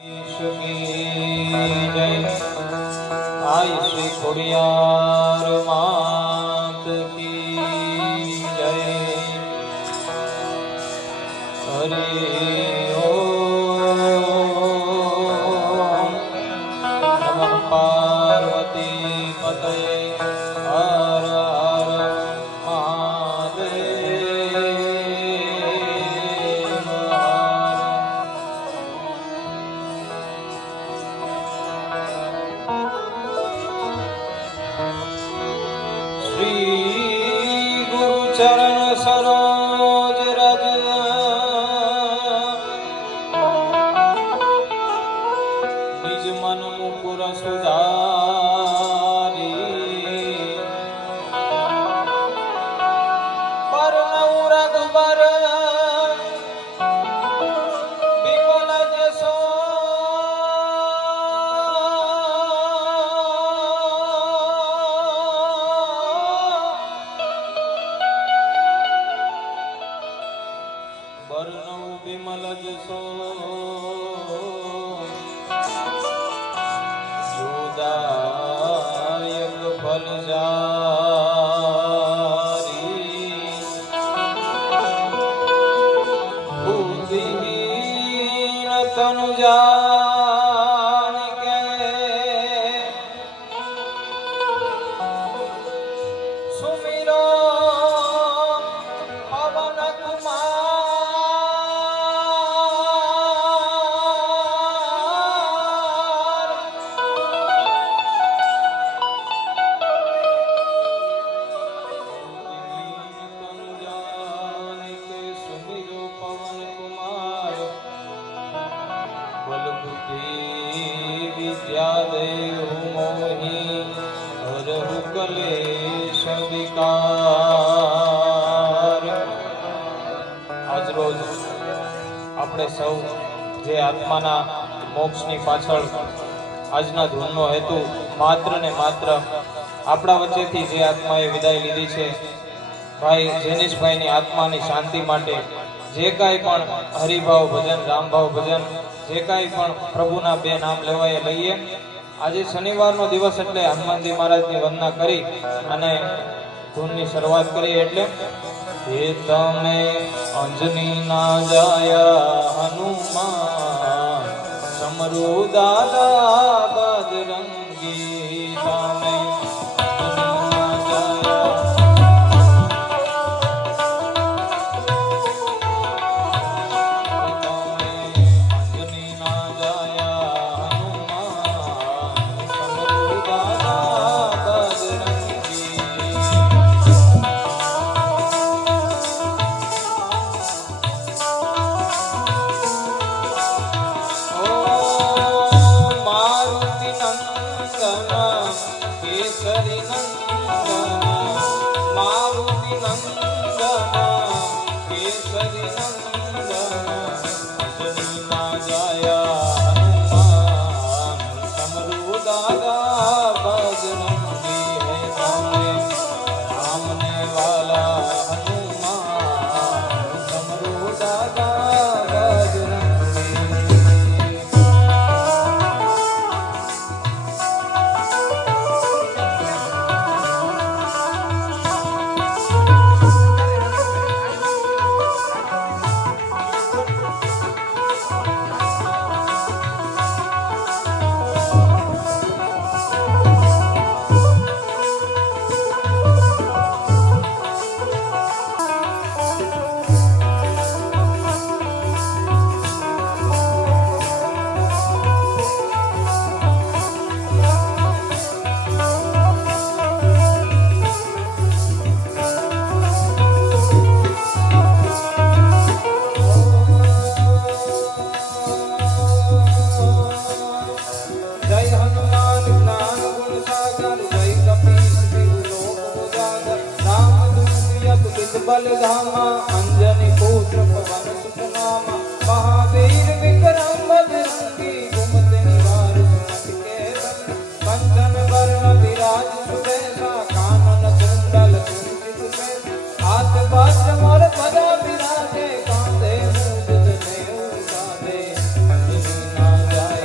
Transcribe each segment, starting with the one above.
आई श्री खोड़ियार मात की जय। हरि ओम नमः पार्वती पतये हर हर महादेव श्री गुरु चरण सरोज रज निज मन मुकुर सुधारी बरनउँ रघुबर विमल जसो बरनउँ विमल जसो जोदायक फलचारी बुद्धिहीन तनु जानिके सुमिरो पवन कुमार। तनु जानिके सुमिरो पवन कुमार। बल बुद्धि विद्या देहु मोहि हरहु कलेश विकार। આજ રોજ આપણે સૌ જે આત્માના મોક્ષની પાછળ આજના ધૂનનો હેતુ માત્ર ને માત્ર આપણા વચ્ચેથી જે આત્માએ વિદાય લીધી છે ભાઈ જેનિશભાઈની આત્માની શાંતિ માટે જે કાંઈ પણ હરિભાવ ભજન રામભાવ ભજન જે કાંઈ પણ પ્રભુના બે નામ લેવાય લઈએ। આજે શનિવારનો દિવસ એટલે હનુમાનજી મહારાજની વંદના કરી અને ધૂનની શરૂઆત કરી। એટલે હે તમે અંજની ના જાયા હનુમાન સમરુ દાદા બજરંગી તમે बलधामा अंजनी पुत्र पवन सुत नामा महावीर विक्रम बजरंगी घुमत निवार सुमत के कंचन वर्ण विराज सुबेसा कानन कुंडल कुंचित केश हाथ वज्र मोर पदा विराजे कांधे मूंज जनेऊ साधे अंजनी ना जाय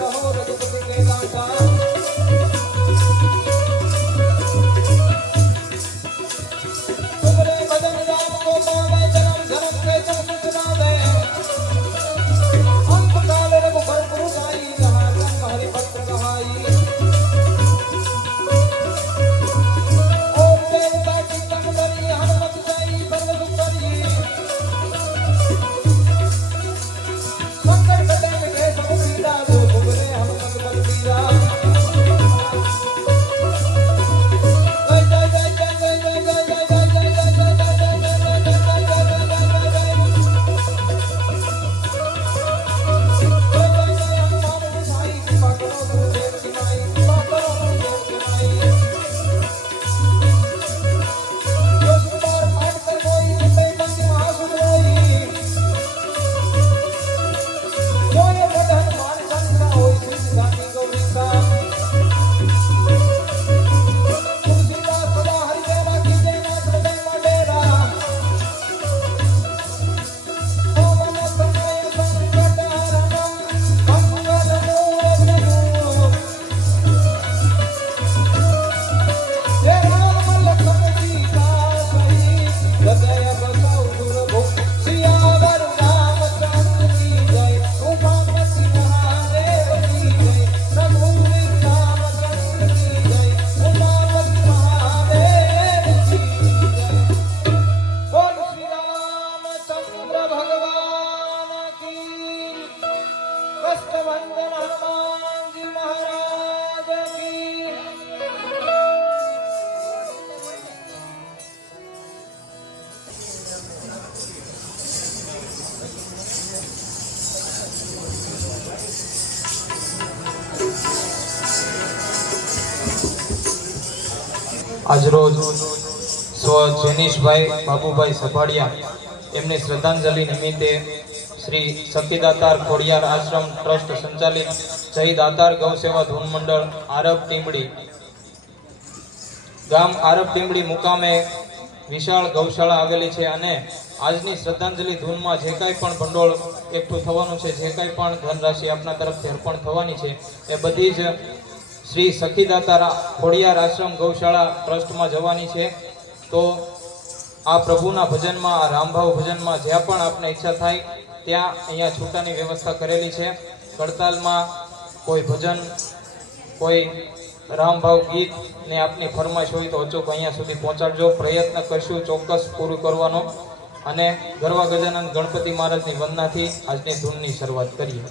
रहो रघुपति के दाता। तुमरे भजन राम को पावे जन्म जन्म के तुम सुनावे। अंत काल रघुबर पुरसाई जहाँ जन्म हरि भक्त कहाई। ओम देवता की तम करी हनुमत जाई सर्व दुख करी। संकट कटे मिटे सब पीड़ा जो भुगरे हनुमत बल पीरा। આજરોજ સ્વ જેનીશભાઈ બાબુભાઈ સભાડિયા એમની શ્રદ્ધાંજલિ નિમિત્તે શ્રી સતીદાતાર ખોડિયાર આશ્રમ ટ્રસ્ટ સંચાલિત જય દાતાર ગૌસેવા ધૂન મંડળ આરબ ટીમડી ગામ આરબ ટીમડી મુકામે વિશાળ ગૌશાળા આવેલી છે અને આજની શ્રદ્ધાંજલિ ધૂનમાં જે કાંઈ પણ ભંડોળ એકઠું થવાનું છે, જે કાંઈ પણ ધનરાશિ આપના તરફથી અર્પણ થવાની છે એ બધી જ શ્રી સખીદાતાર ખોડિયાર આશ્રમ ગૌશાળા ટ્રસ્ટમાં જવાની છે। તો આ પ્રભુના ભજનમાં, આ રામભાવ ભજનમાં જ્યાં પણ આપને ઈચ્છા થાય ત્યાં અહીંયા છૂટાની વ્યવસ્થા કરેલી છે। કડતાલમાં કોઈ ભજન, કોઈ રામભાવ ગીત ને આપની ફરમાઈશ હોય તો અચૂક અહીંયા સુધી પહોંચાડજો। પ્રયત્ન કરશું ચોક્કસ પૂરું કરવાનો। અને ગરવા ગજાનંદ ગણપતિ મહારાજની વંદનાથી આજની ધૂનની શરૂઆત કરીએ।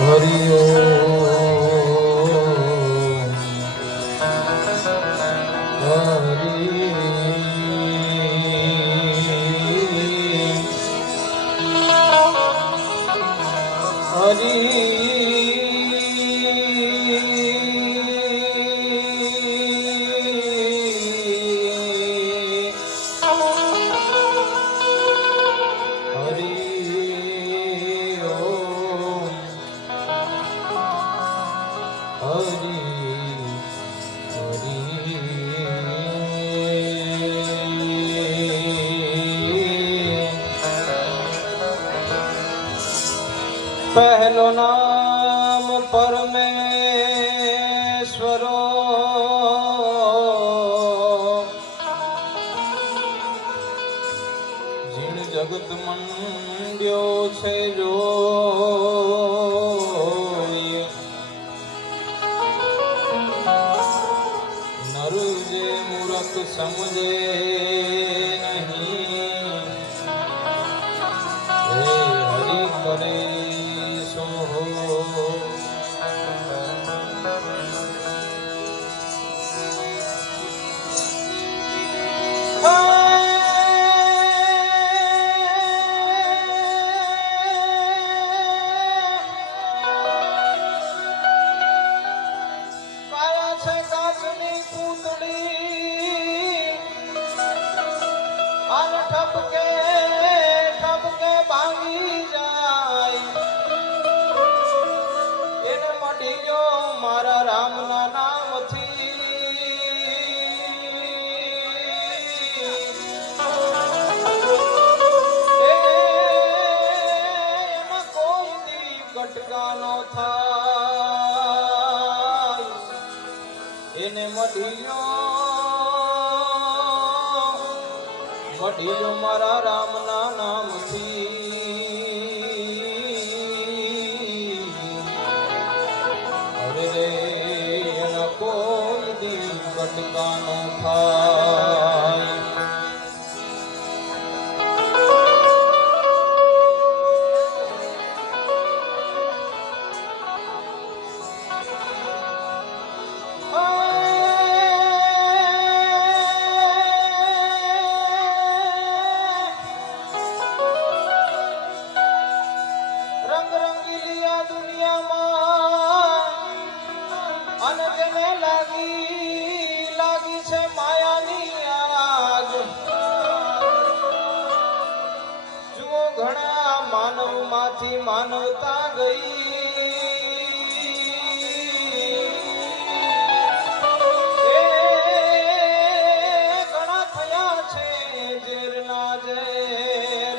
હરિ पहलो नाम परमेश्वरो जिन जगत मंड्यो छे जो नर जे मूर्ख समझे नहीं हे हरि करे કટકાનો થાય એને મઢિયો મારા રામના નામથી હવે રે એના કોઈ દી કટકાનો થાય લાગી છે માયાની આગ જુઓ ઘણા માનવ માંથી માનવતા ગઈ ઘણા થયા છે ઝેરના ઝેર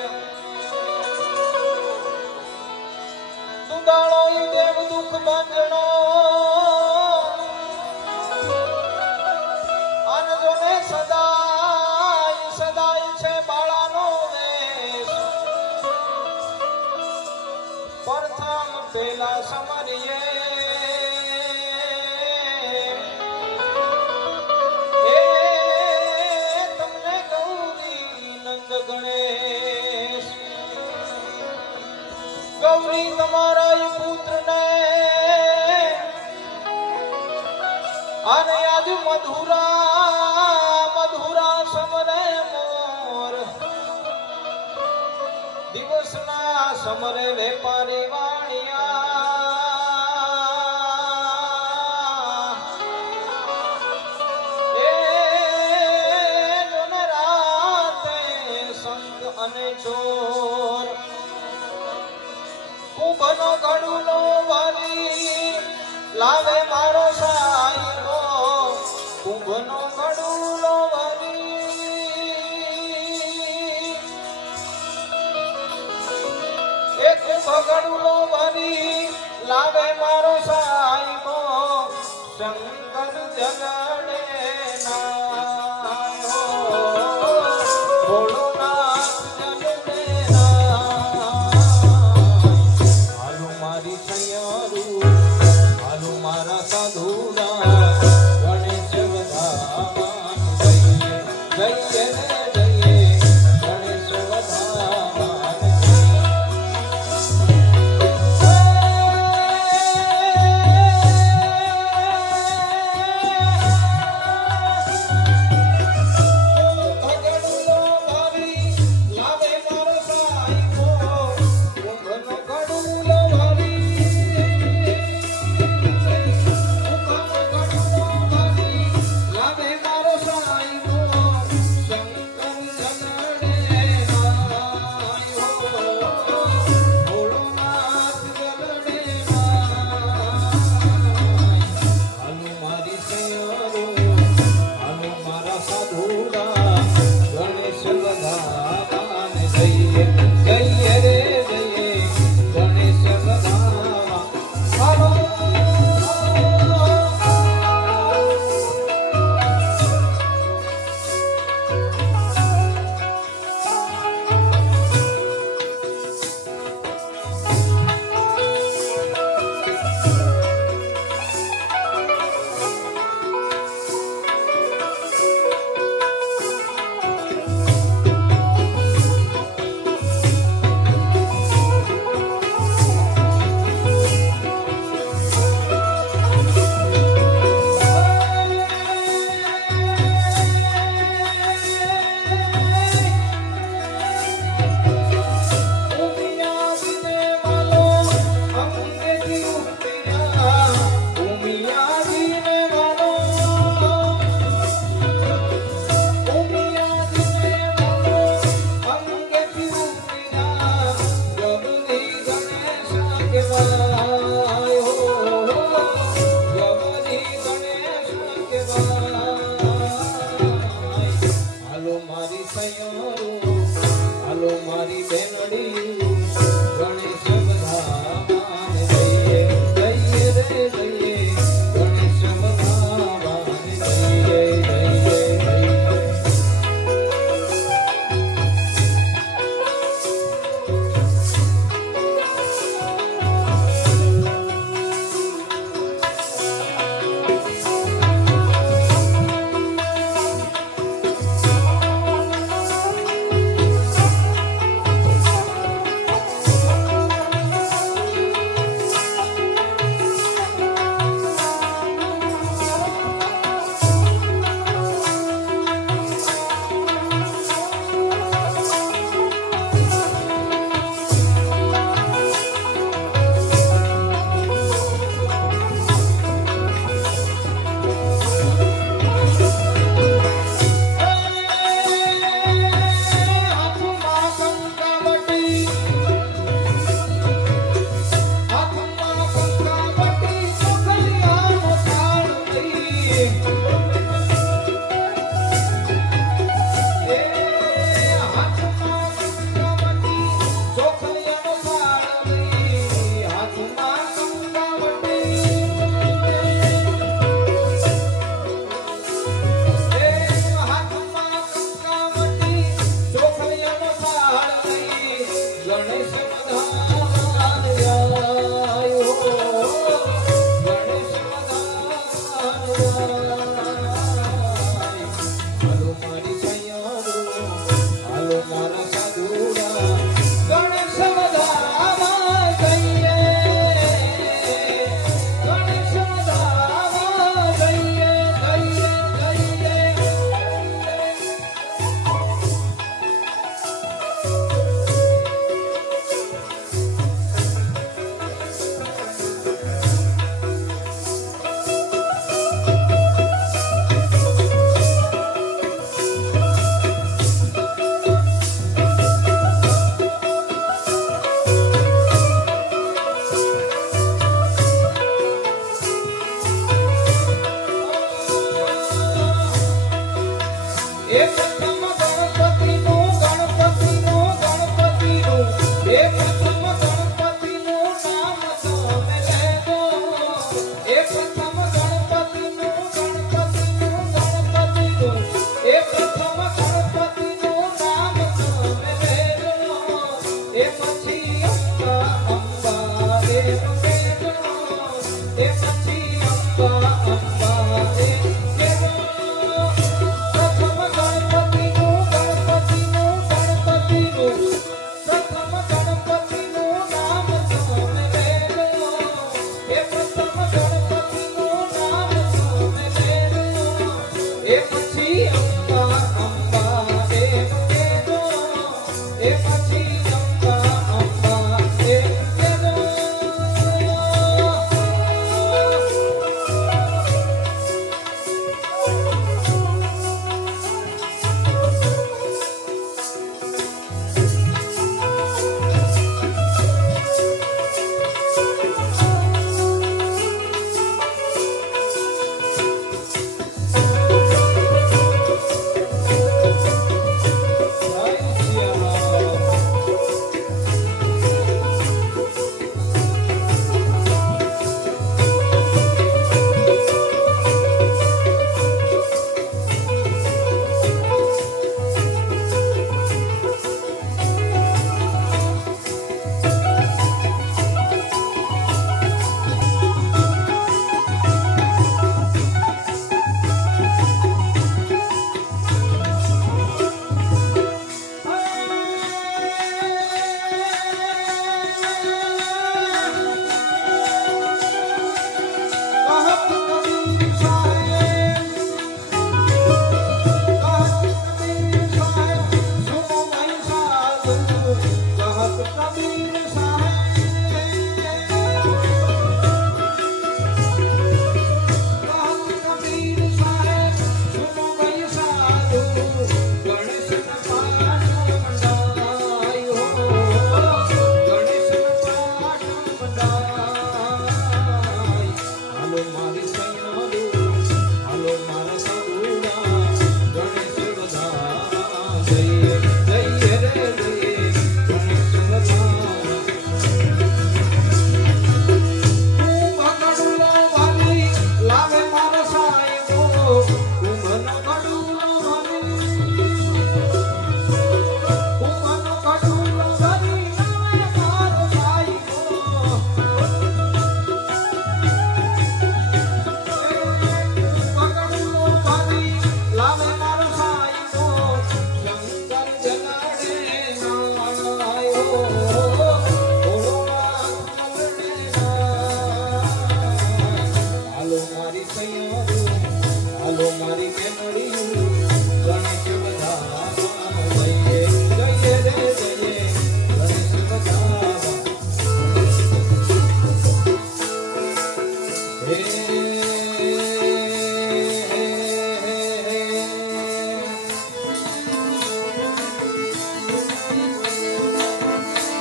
દુદાળો દેવ દુઃખ બાંધણો સદાય છે બાળાનો દેશ પ્રથમ પેલા સમરીએ તમને ગૌરી નંદ ગણેશ ગૌરી તમારા પુત્રને અને આજ મધુરા સમરે મોર દિવસના સમરે વેપારી વાણિયા જોન રાતે સંત અને ચોર કુંભનો ગળુનો વાલી લાવે મારો સાઈનો કુંભનો ગળુલો ગડુલો વરી લાવે મારો સાઈબો શંકર જગડે ના ભોળોનાથ જગડે ના હાલો મારી સૈયારું હાલો મારા સાધુડા ગણેશ વધાવાન જઈએ જઈએ ગણેશ વધાવાન લાવે મારો સાઈબો કુંભનો ગડુલો વાલી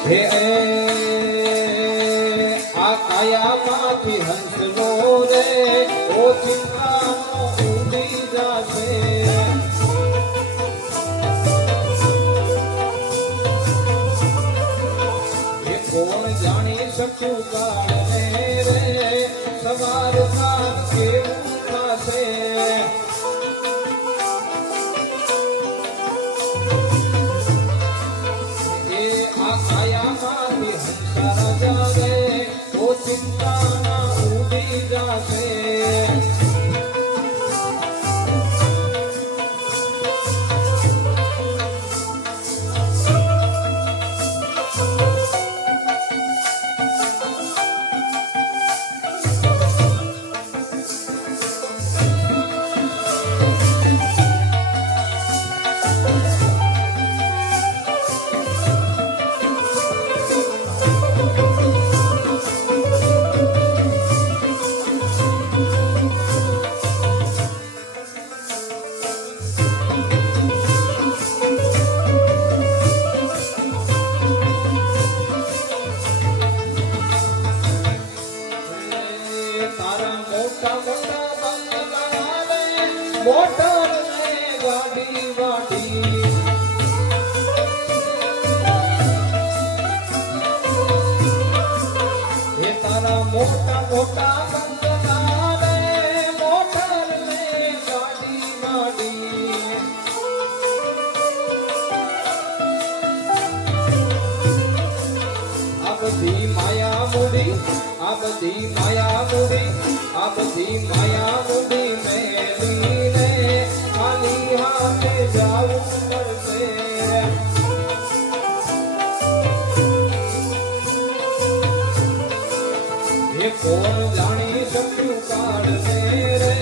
હે આ કાયામાંથી હંસનો રે ઓ ચિંતાનો ઉડી જાશે એ કોણ જાણી શક્યું કાળને રે સવાર થાત કેવું થશે ચિંતાના ઉડી જાશે મોટર ને ગાડી વાડી એ તારા મોટા મોટા બંગલા રે મોટર ને ગાડી વાડી આ બધી માયા મૂડી આ બધી માયા મૂડી મેલીને ખાલી હાથે જાવું પડશે. એ કોણ જાણી શક્યું કાળને રે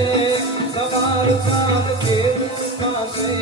સવાર સાંજ કેવું થશે.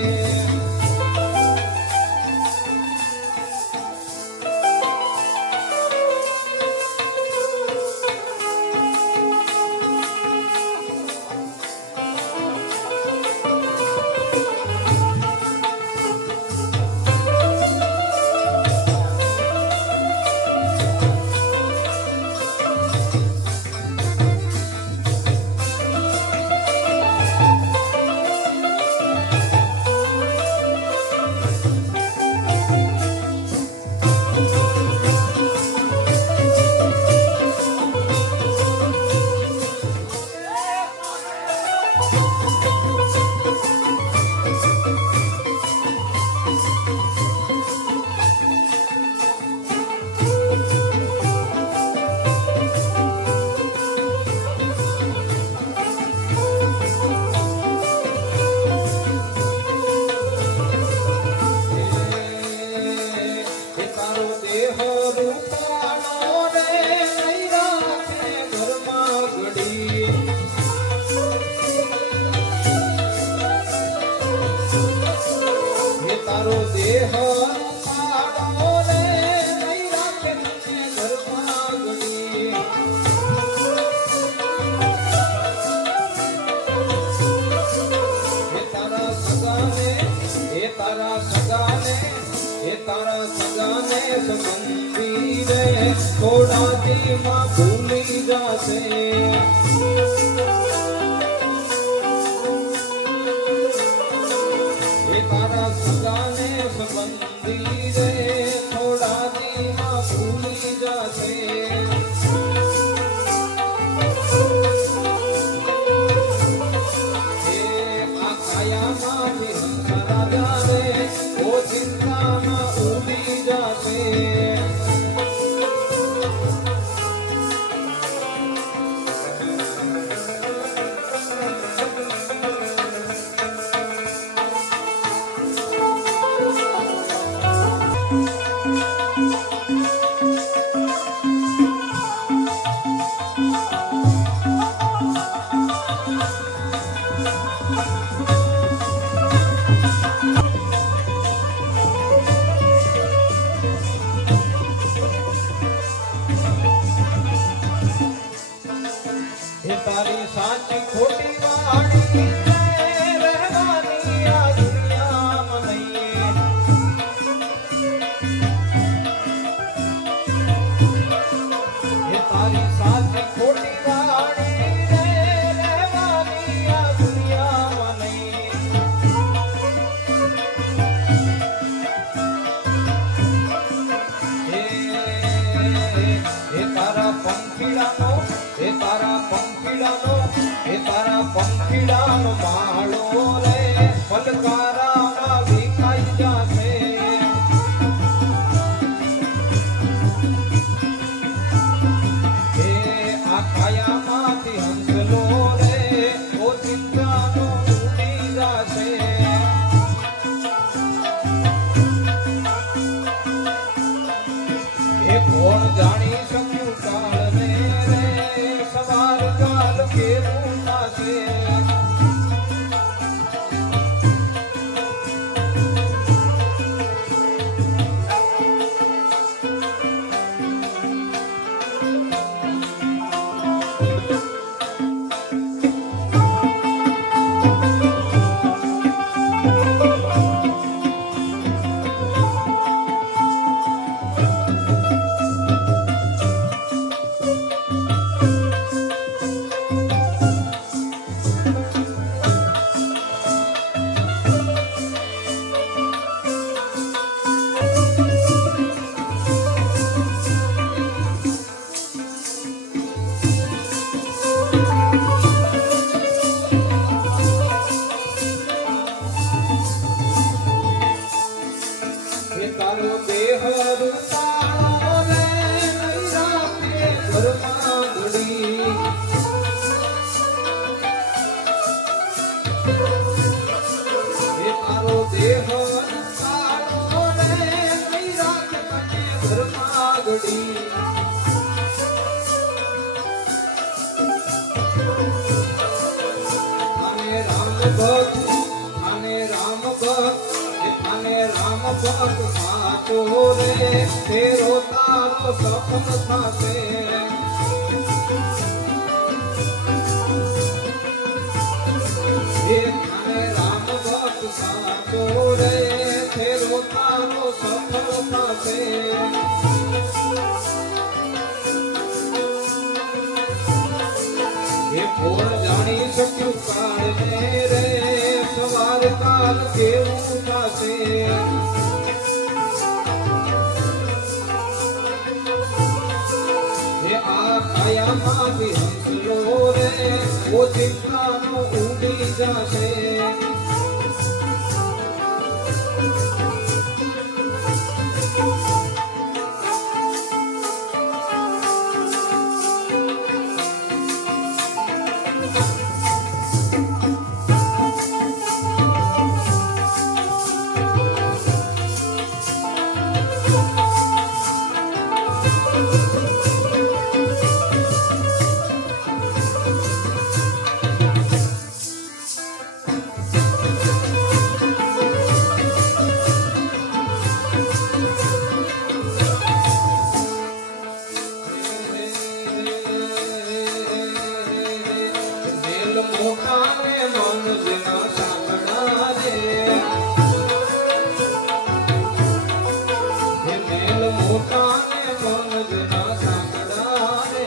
તારો દેહ પાડો રે નહીં રાખે મને ઘરમાં ઘડી. હે તારા સગાને સંબંધી રે થોડા દીમાં ભૂલી જાશે. તારા સગાને સંબંધી રે થોડા દીમાં ભૂલી જાશે. આ કાયામાંથી હંસ રાજા રે ઓ ચિંતામાં ઉડી જાશે. તારી સાચી ખોટી વાણી રહેવાની આ દુનિયામાં નહીં. તારી સાચી ખોટી વાણી રહેવાની આ દુનિયામાં નહીં. તારા પંખીડાનો માળો રે પલકારામાં વિખાઈ જાશે. હે આ કાયામાંથી હંસલો રે ઓ ચિંતાનો ઉડી જાશે. એ કોણ જાણી શક્યું કાળને રે સવાર કાલ કેવું થશે. ભક્ત અને રામ ભક્ત અને રામ ભક્ત સાચો રે તેરો તારો સફળ થાશે અને રામ ભક્ત સાચો રે તેરો તારો સફળ થાશે કોણ જાણી શક્યું કાળને રે સવાર કાલ કેવું થશે આ કાયામાંથી હંસલો રે ઓ ચિંતાનો ઉડી જશે મોટાને મન જેના સાંકડા રે મેલ મોટાને મન જેના સાંકડા રે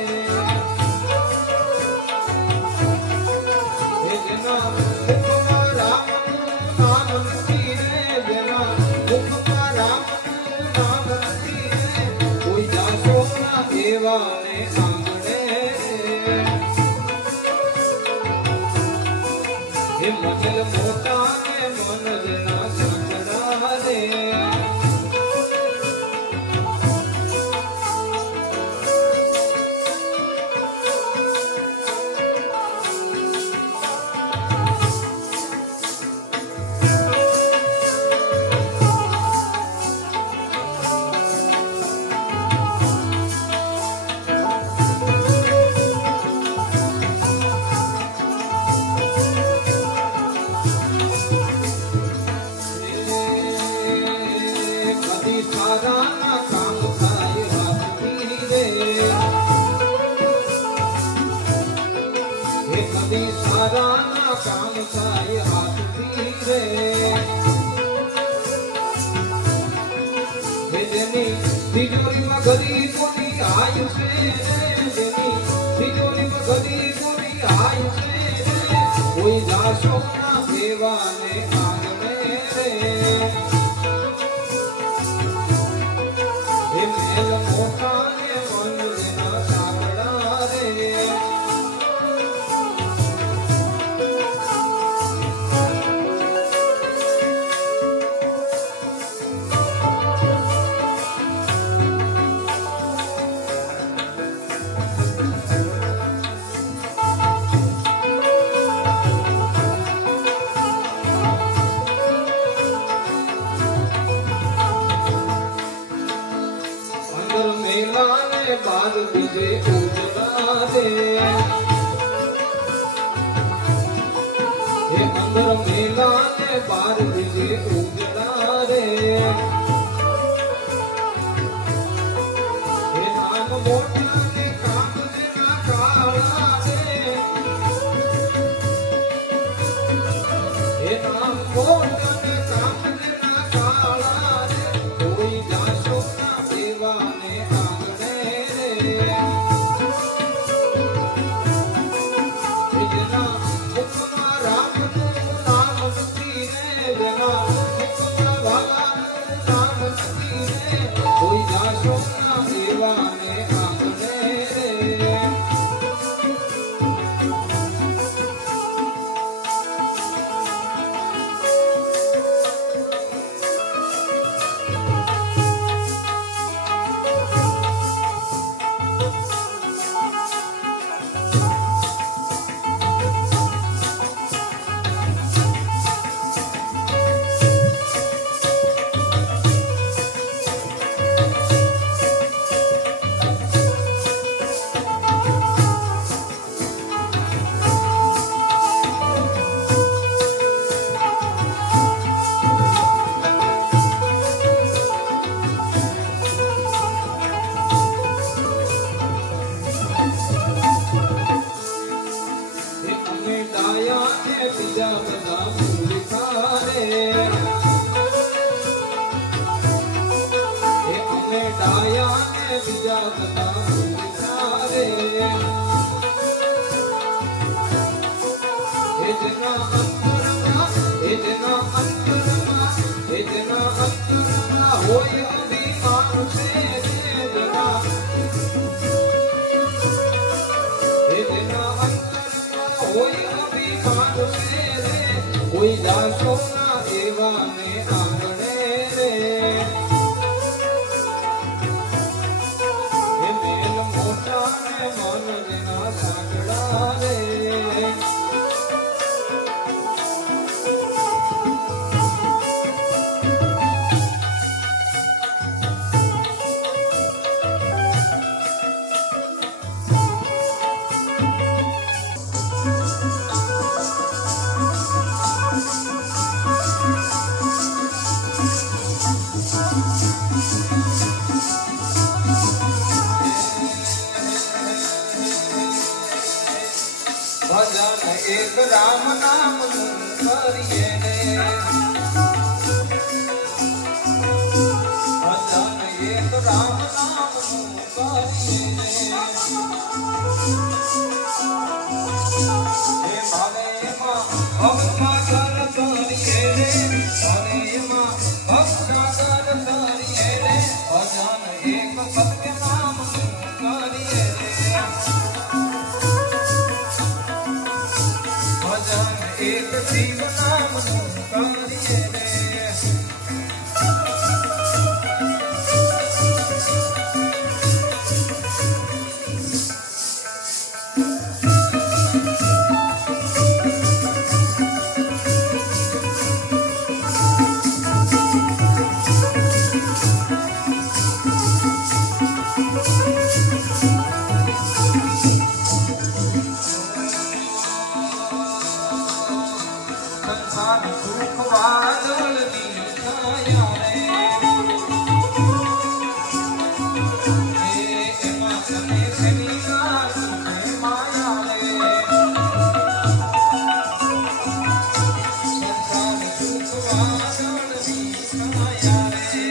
જેના મુખમાં રામનું નામ નથી રે જેના મુખમાં રામનું નામ નથી રે કોઈ જાશો ના દેવાને આંગણે મનલ મોટા ને મનલ ના સાંકડા રે સારાના કામ થાય હાથથી રે એ કદી સારાના કામ થાય હાથથી રે જેની તિજોરીમાં ગરીબોની આયુ છે જેની તિજોરીમાં ગરીબોની આયુ છે કોઈ જાશો ના દેવાને આંગણે રે મેલ મોટા ને મન જેના સાંકડા રે મેલાને બાદ બીજે ઉજળા દે એ અંદર મેલાને બાર બીજે ઉજળા રે એ નામ મોટા ને કામ જેના કાળા રે એ નામ મોટા ને કામ જેના કાળા રે કોઈ જાશો ના દેવાને કોઈ જાશો ના દેવાને આંગણે રે જેના અંતરમાં હોય અભિમાન છે જેના હોય અભિમાન છે કોઈ દાસો ના એવા ને આંગણે રે એ મેલ મોટા ને મન જેના સાંકડા રે ભજન એક રામ નામ નું કરીએ ને ભજન એક રામ નામ નું કરીએ ને હે ભાવે એમાં ભગવાન કરીએ રે ભાવે એમાં ભગવાન કરીએ રે ભજન એક સત્ય નામ નું કરીએ રે ભજન એક શિવ નામનું કરીએ રે સંસાર સુખ વાદળની છાયા રે એમાં તને શેની ના સુખે માયા રે સંસાર સુખ વાદળની છાયા રે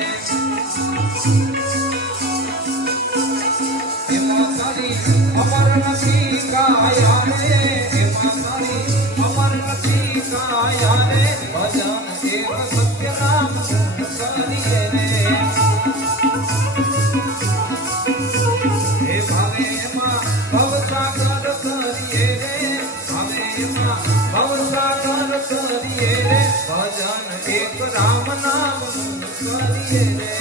એમાં તારી અમર નથી કાયા રે એમાં તારી અમર નથી કાયા રે ભજન એક સત્ય નામ કરીએ રે હે ભાવે એમાં ભવસાગર કરીએ રે ભાવે એમાં ભવસાગર કરીએ રે ભજન એક રામ નામ કરીએ રે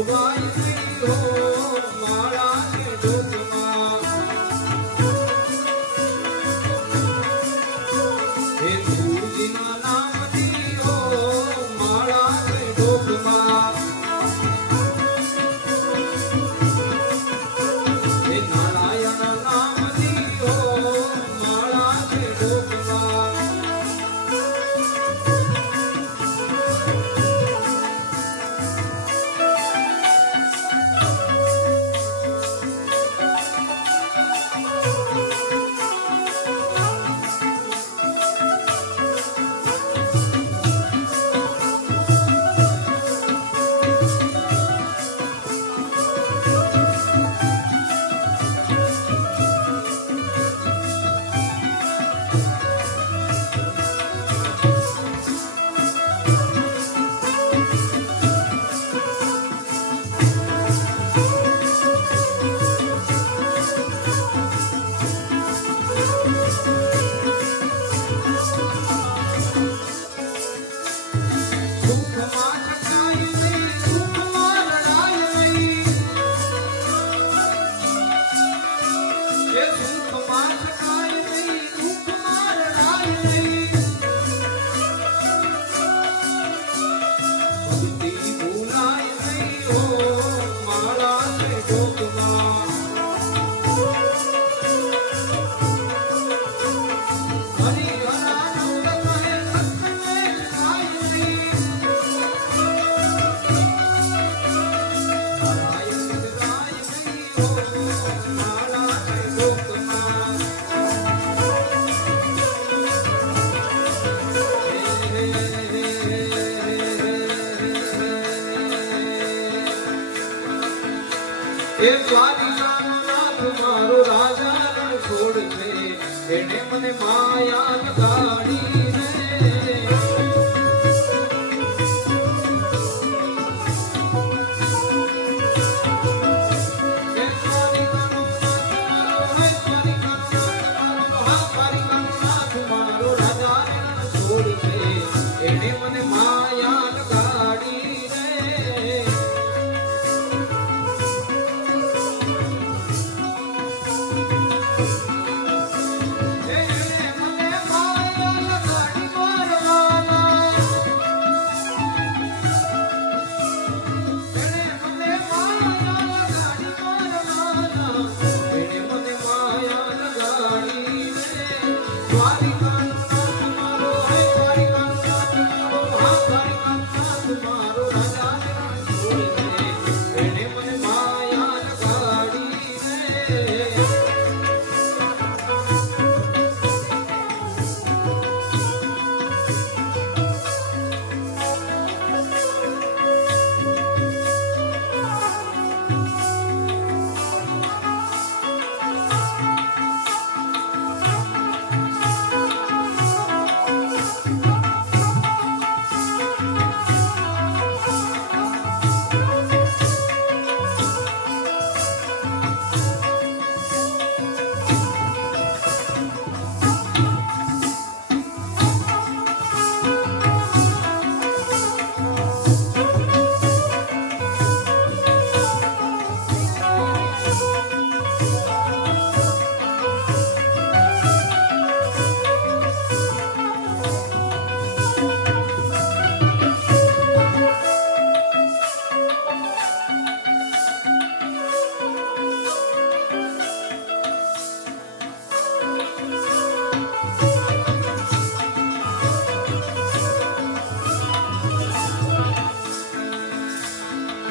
ડૂબાય નહીં હો માળા ને ડૂબમાં હે ગુરુજીના નામથી હો માળા ને ડૂબમાં હે નારાયણ નામથી હો માળા ને ડૂબમાં એ દ્વારિકાનો નાથ મારો રાજા રણ છોડ છે એને મને માયા લગાડી રે એને મને માયા લગાડી રે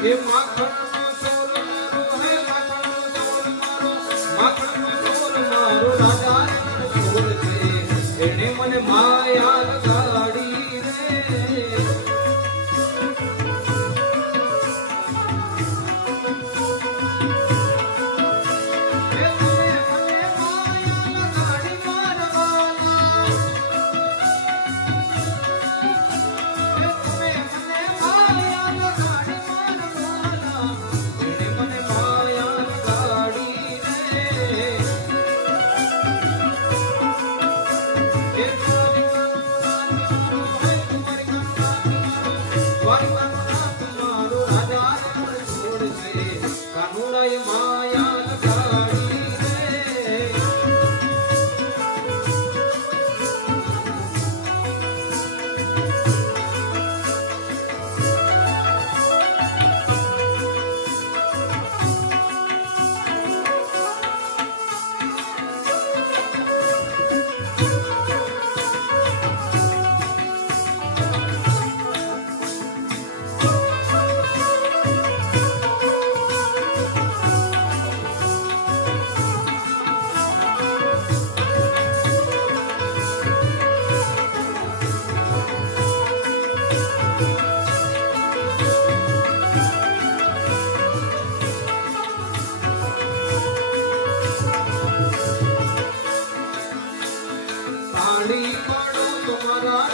એ માખણનો ચોર મારો હે માખણનો ચોર મારો માખણનો ચોર મારો રાજા રણ ચોર છે એને મને માયા લગાડી રે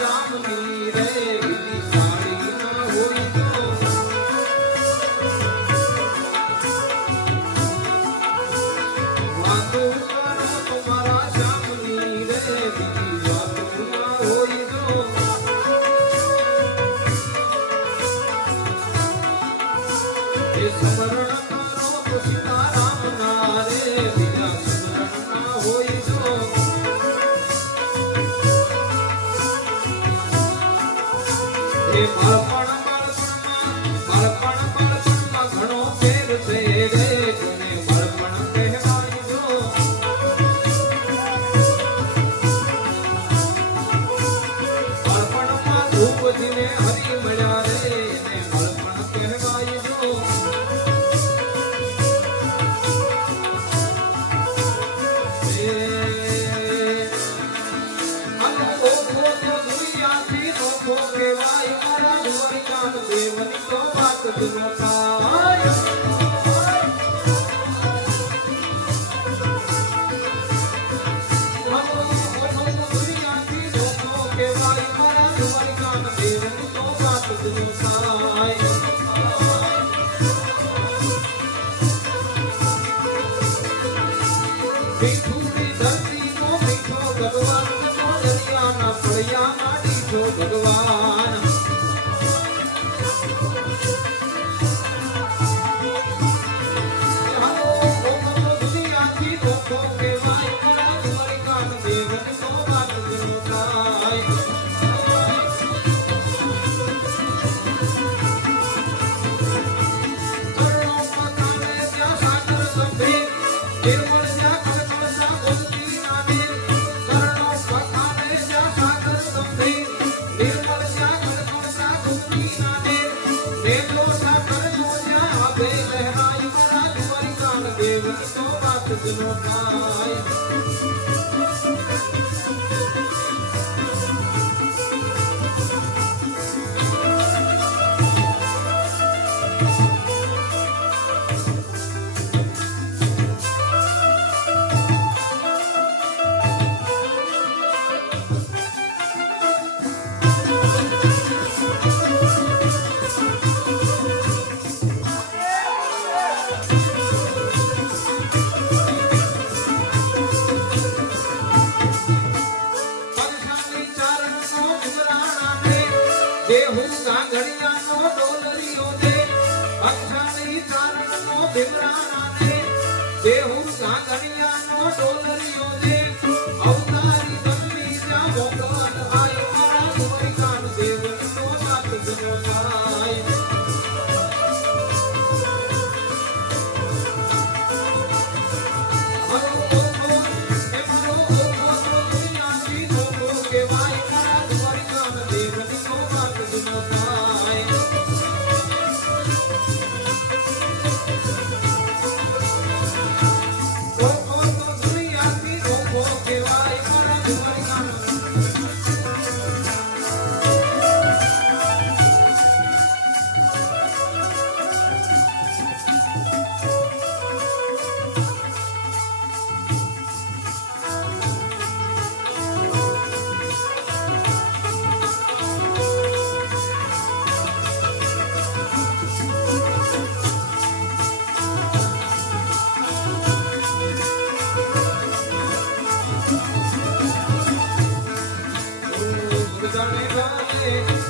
રામની રે બીજી સાડી ના હોય તો વાતો કરો તમારા શ્યામની રે બીજી વાતો ના હોય તો એ સ્મરણ કરો તો સીતારામ ના રે બીજા સ્મરણ ના હોય તો એ બાળપણમાં ઘણો ફેર છે રે કોને બાળપણ કહેવાય જો બાળપણમાં ધૂપજીને હરી મળ્યા રે એને બાળપણ કહેવાય જો દેવની તો વાત જુનો થાય દુનિયાથી લોકો કહેવાય મારા દ્વારિકાન દેવની તો વાત જુનો થાય મીઠુની ધરતીનો મીઠો ભગવાન દરિયાના ફળિયાના ડીઠો ભગવાન દેહુ ગાંગડિયાનો ડોલરિયો દે અક્ષાણી ચારણનો ભીમરાણા ને દેહુ ગાંગડિયાનો ડોલરિયો દે અવતારી જન્મી જ્યાં મોકલન આય મારા દ્વારિકાન દેવની તો વાત જનો થાય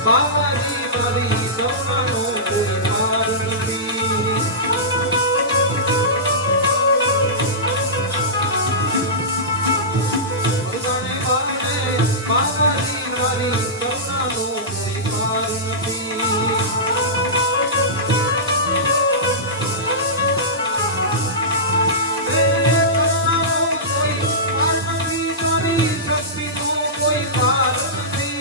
બાવાજી તારી સોનાનો કોઈ હાર નથી બાવાજી તારી સોનાનો કોઈ હાર નથી કોઈ પાર નથી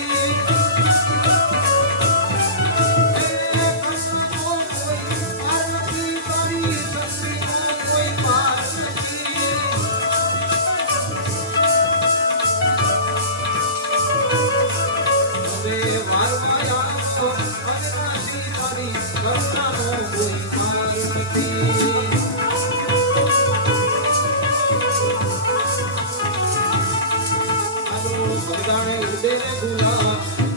ઉડે ગુલાબ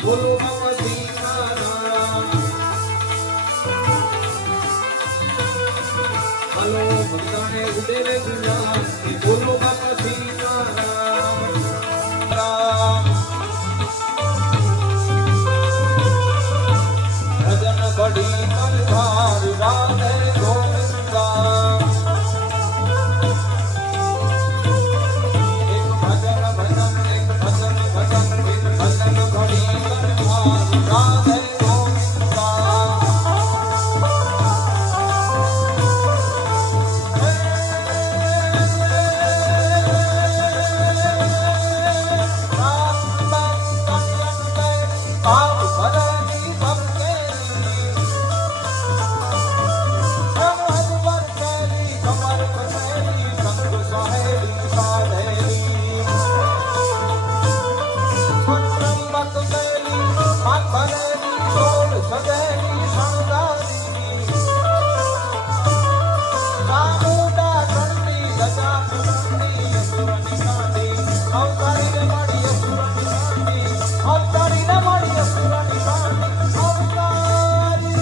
કામ ભરેલી સબકે હજ વરસેલી કમર કસેલી સંગ સહેલી સાધેલી ત્રંબક બેલી માન ભરેલી સોળ સજેલી શણગારી ચામુંડા ચંડી ગજા પુરંડી અસુરની કાંડી અવતારીને મળી અસુરની કાંડી અવતારીને મળી અસુરની કાંડી અવતારી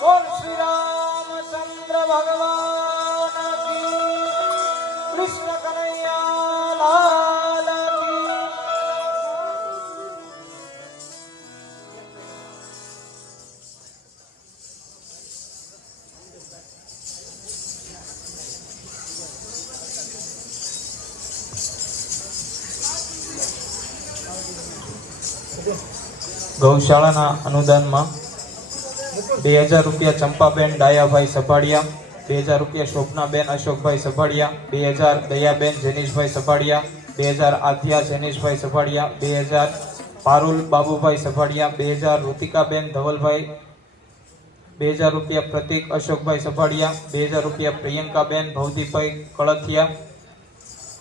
બોલ શ્રી રામચંદ્ર ભગવાન કી કૃષ્ણ કનૈયા લાલ કી ગૌશાળાના અનુદાનમાં 2000 રૂપિયા ચંપાબેન ડાયાભાઈ સભાડિયા, 2000 રૂપિયા શોભનાબેન અશોકભાઈ સભાડિયા, 2000 દયાબેન જેનીશભાઈ સભાડિયા, 2000 આધ્યા જેનીશભાઈ સભાડિયા, 2000 પારુલ બાબુભાઈ સભાડિયા, 2000 ઋતિકાબેન ધવલભાઈ, 2000 રૂપિયા પ્રતિક અશોકભાઈ સભાડિયા, 2000 રૂપિયા પ્રિયંકાબેન ભવદીભાઈ કળથિયા,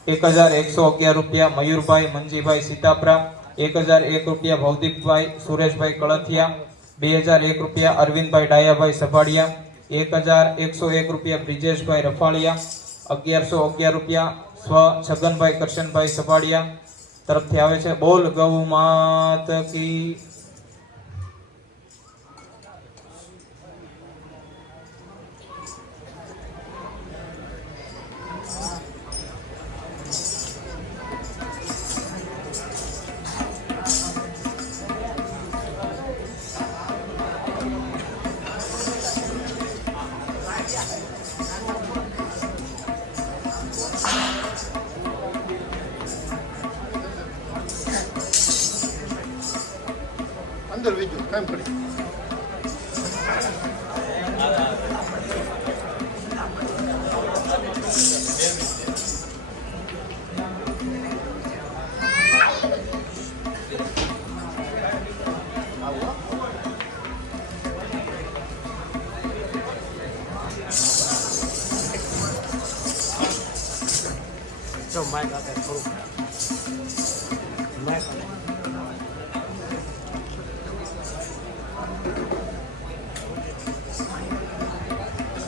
1111 રૂપિયા મયુરભાઈ મંજીભાઈ સીતાપરા, 1001 રૂપિયા ભવદીપભાઈ સુરેશભાઈ કળથિયા, 2001 રૂપિયા અરવિંદભાઈ ડાયાભાઈ સભાડિયા, 1101 રૂપિયા બ્રિજેશભાઈ રફાળિયા, 1111 રૂપિયા સ્વ છગનભાઈ કરશનભાઈ સભાડિયા તરફથી આવે છે. બોલ ગૌ માત કી. અંદર વીજું કામ કરી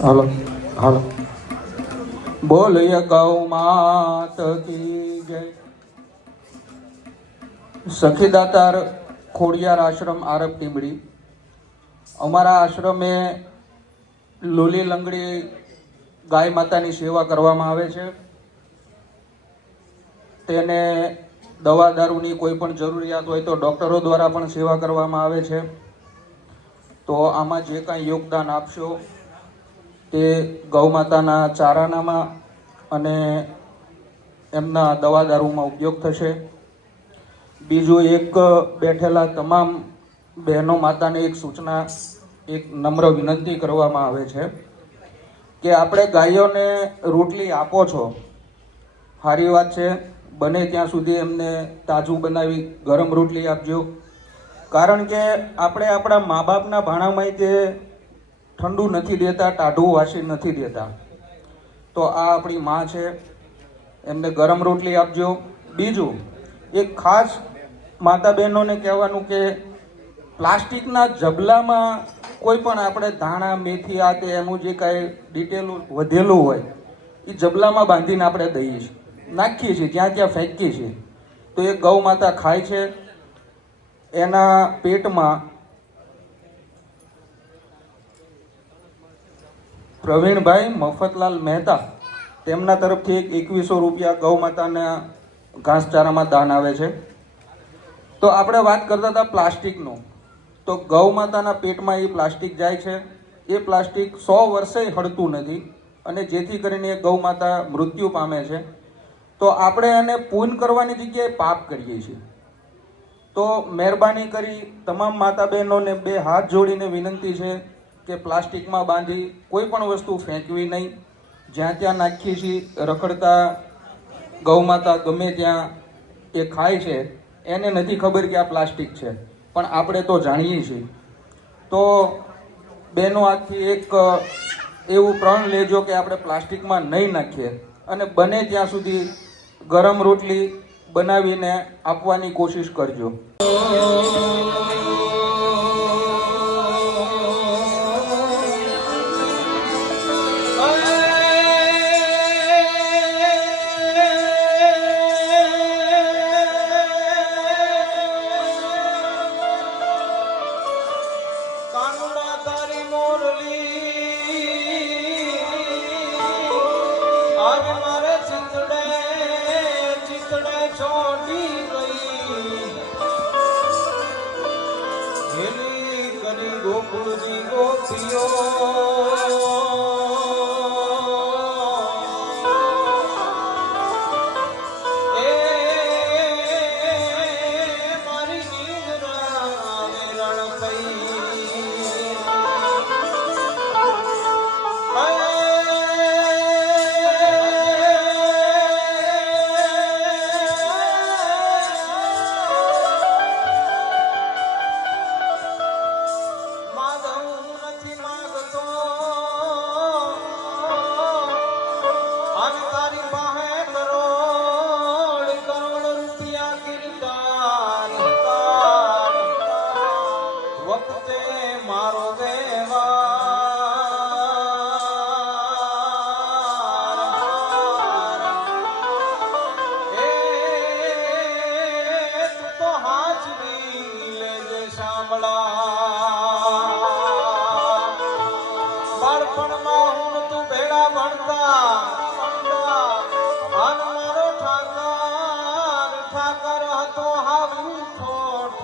હાલો હાલો બોલીએ ગૌ માત કી જય. સખીદાતાર ખોડિયાર આશ્રમ આરબ ટીમડી. અમારા આશ્રમે લોલી લંગડી ગાય માતાની સેવા કરવામાં આવે છે. તેને દવા દારૂની કોઈ પણ જરૂરિયાત હોય તો ડૉક્ટરો દ્વારા પણ સેવા કરવામાં આવે છે. તો આમાં જે કાંઈ યોગદાન આપશો તે ગૌ માતાના ચારાનામાં અને એમના દવા દારૂમાં ઉપયોગ થશે. બીજું એક બેઠેલા તમામ બહેનો માતાને એક સૂચના, એક નમ્ર વિનંતી કરવામાં આવે છે કે આપણે ગાયોને રોટલી આપો છો, સારી વાત છે, બને ત્યાં સુધી એમને તાજું બનાવી ગરમ રોટલી આપજો. કારણ કે આપણે આપણા મા બાપના ભાણામાં તે ઠંડુ નથી દેતા, ટાઢું વાસી નથી દેતા. તો આ આપણી માં છે, એમને ગરમ રોટલી આપજો. બીજું એક ખાસ માતા બહેનોને કહેવાનું કે પ્લાસ્ટિકના જબલામાં કોઈ પણ આપણે ધાણા મેથી આ તે એનું જે કાંઈ ડિટેલું વધેલું હોય એ જબલામાં બાંધીને આપણે દઈએ છીએ, નાખીએ છીએ, જ્યાં ત્યાં ફેંકીએ છીએ. તો એ ગૌ માતા ખાય છે, એના પેટમાં પ્રવીણભાઈ મફતલાલ મહેતા તેમના તરફથી 2100 રૂપિયા ગૌ માતાના ઘાસચારામાં દાન આવે છે. તો આપણે વાત કરતા હતા પ્લાસ્ટિકનું. તો ગૌ માતાના પેટમાં એ પ્લાસ્ટિક જાય છે. એ પ્લાસ્ટિક 100 વર્ષે હળતું નથી અને જેથી કરીને એ ગૌ માતા મૃત્યુ પામે છે. તો આપણે એને પૂન કરવાની જગ્યાએ પાપ કરીએ છીએ. તો મહેરબાની કરી તમામ માતા બહેનોને 2 હાથ જોડીને વિનંતી છે કે પ્લાસ્ટિકમાં બાંધી કોઈ પણ વસ્તુ ફેંકવી નહીં. જ્યાં ત્યાં નાખીએ છીએ, રખડતા ગૌ માતા ગમે ત્યાં એ ખાય છે એને નથી ખબર કે આ પ્લાસ્ટિક છે, પણ આપણે તો જાણીએ છીએ. તો બેનો આજથી એક એવું પ્રણ લેજો કે આપણે પ્લાસ્ટિકમાં નહીં નાખીએ અને બને ત્યાં સુધી ગરમ રોટલી બનાવીને આપવાની કોશિશ કરજો. ગોકુળની ગોપીઓ એ મારી નિંદ્રા વેરણ બાળપણમાં હું તું ભેળા ભણતા અન મારો ઠાકર હતો હાવું ઠોઠ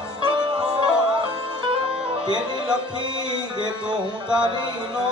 તેની લખી દેતો હું તારી નો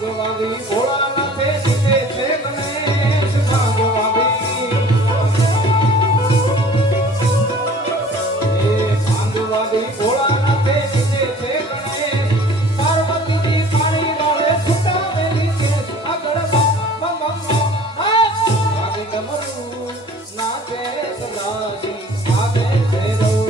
ભાંગવાવી ભોળાનાથે જીતે છે ગણેશ ભાંગવાવી એ ભાંગવાવી ભોળાનાથે જીતે છે ગણેશ પાર્વતીની પાણી વાળે છૂટાવેલી કેસ આગળ બમ બમ બમ આગે ડમરું નાચે સદાજી આગે ભૈરવ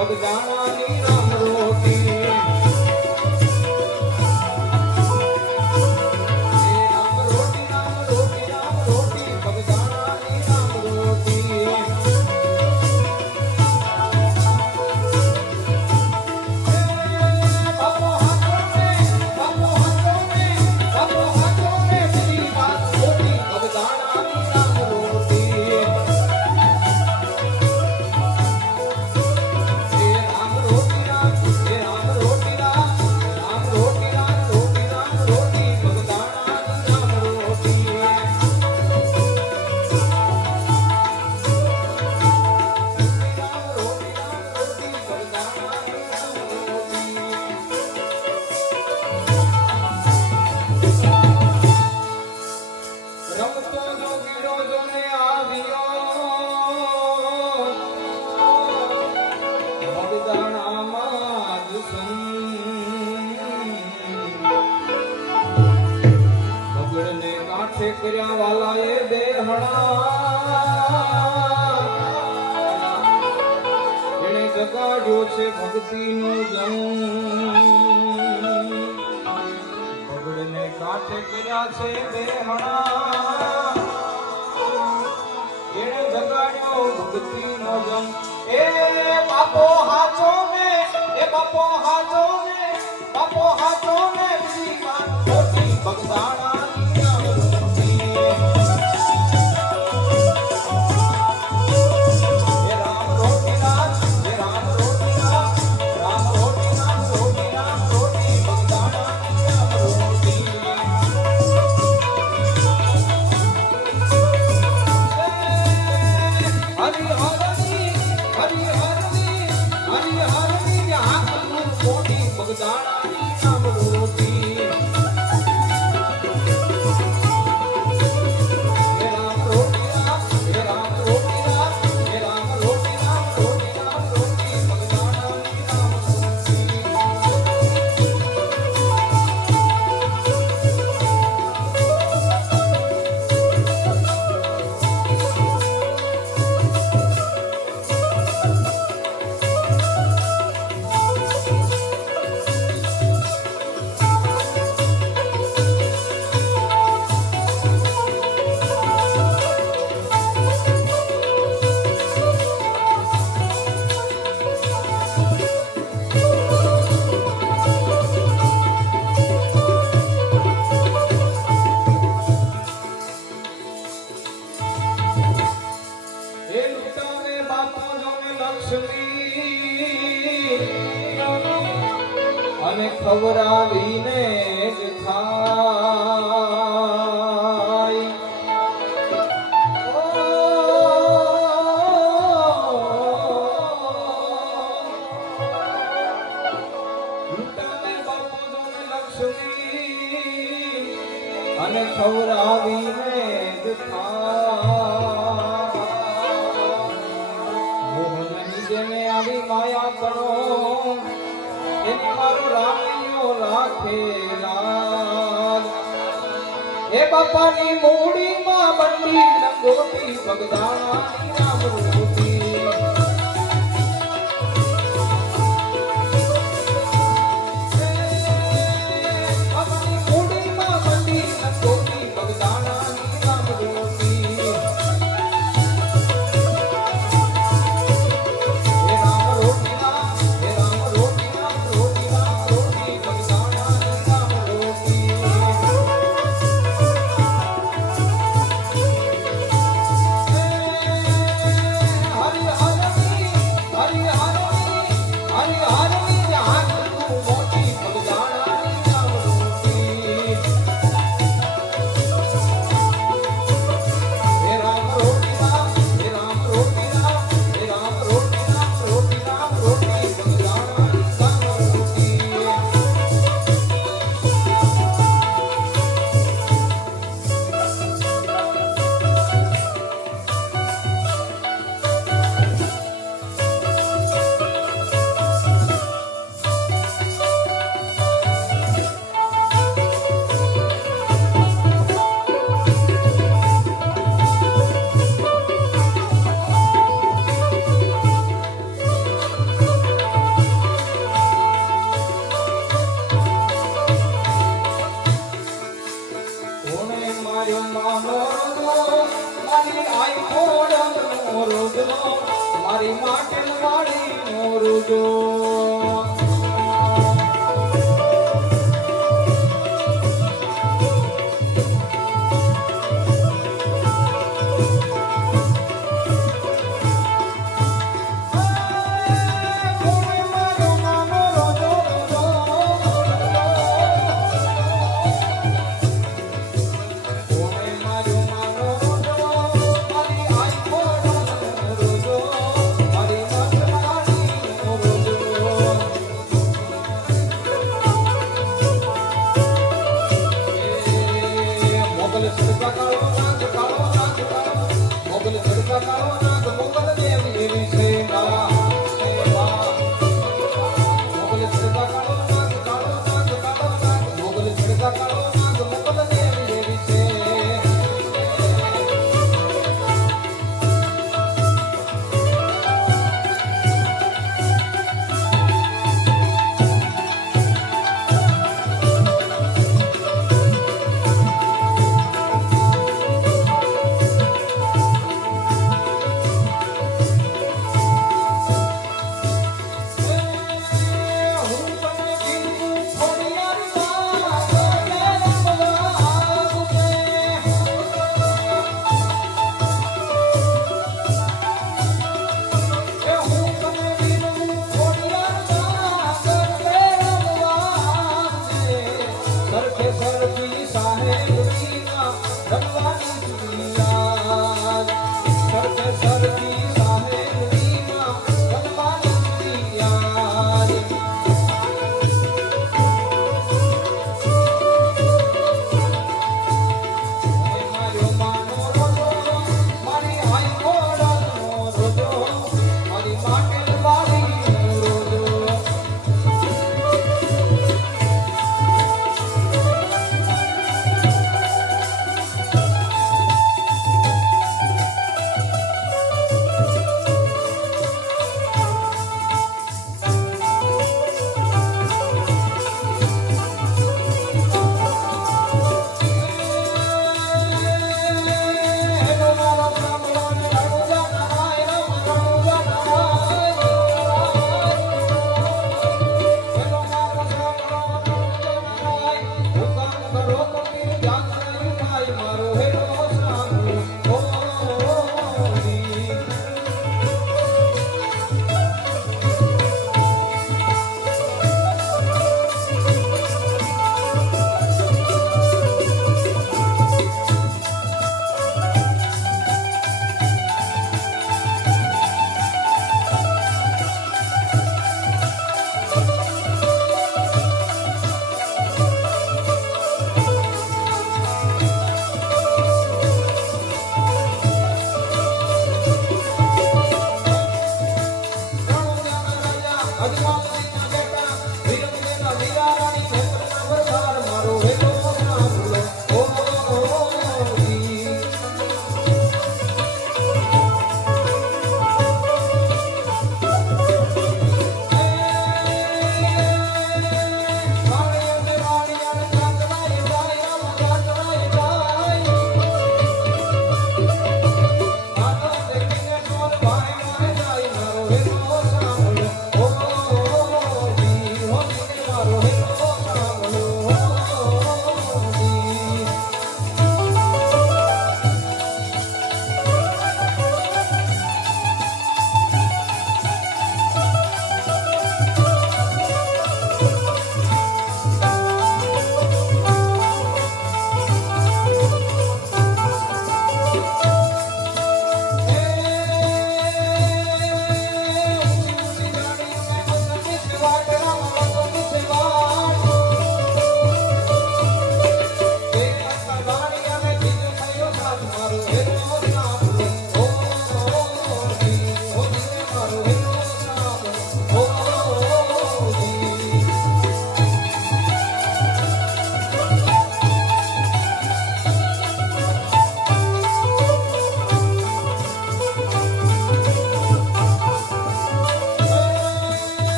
બગદાણાની રામ રોટી રામ રોટી રામ રોટી રામ રોટી બગદાણાની રામ રોટી બાપો હાથો મે બધી વાત ખોટી બગદાણાની રામ રોટી રામ કર્યા વાલાએ બેહણા એને જગાડ્યો છે ભક્તિનો જમ બગડને કાંઠે કર્યા છે બેહણા એને જગાડ્યો ભક્તિનો જમ એ બાપો હાચો ને એ બાપો હાચો ને બાપો હાચો ને શ્રીમાન મોટી બગદાણાની આવૃત્તિ હે રામ રોટીનાથ હે રામ રોટીનાથ રામ રોટીનાથ રોટીનાથ રોટી બગદાણાની આવૃત્તિ હરિ હરની હરિ હરની હરિ હરની આખું મોટી બગદાણાની આવૃત્તિ હે રામ રોટીનાથ હે રામ રોટીનાથ હે રામ રોટીનાથ રોટીનાથ રોટી બગદાણાની આવૃત્તિ એ લૂંટાવે બાપો જોને લક્ષ્મી અને ખવરાવીને જ ખાય લૂંટાવે બાપો જોને લક્ષ્મી અને ખવરાવીને જ ખાય મોહનની જેને આવી માયા કરો એને મારો રામૈયો રાખે રાજ એ બાપાની મૂડીમાં બંડી લંગોટી બગદાણાની આવૃત્તિ બાપાની મૂડીમાં બંડી લંગોટી બગદાણાની આવૃત્તિ હે રામ રોટીનાથ હે રામ રોટીનાથ રોટીનાથ રોટી બગદાણાની આવૃત્તિ હરિ હરની હરિ હરની હરિ હરની આખું મોટી બગદાણાની આવૃત્તિ હે રામ રોટીનાથ હે રામ રોટીનાથ હે રામ રોટીનાથ રોટીનાથ રોટી બગદાણાની આવૃત્તિ કોણે માર્યો માનો મારી આઈ ખોડનો રોજો મારી માટે વાળીનો રોજો કોણે માર્યો માનો રોજો કોણે માર્યો માનો રોજો મારી આઈ ખોડનો રોજો મારી માટે વાળીનો રોજો મોગલ સડકા કાળો નાગ કાળો નાગ કાળો મોગલ સડકા કાળો નાગ મોગલ દેવી એવી છે મારા મોગલ સડકા કાળો નાગ કાળો નાગ કાળો નાગ મોગલ સડકા કાળો નાગ મોગલ દેવી એવી છે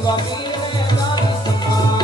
એવા વીરને તારી સંભાળ.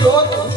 જોત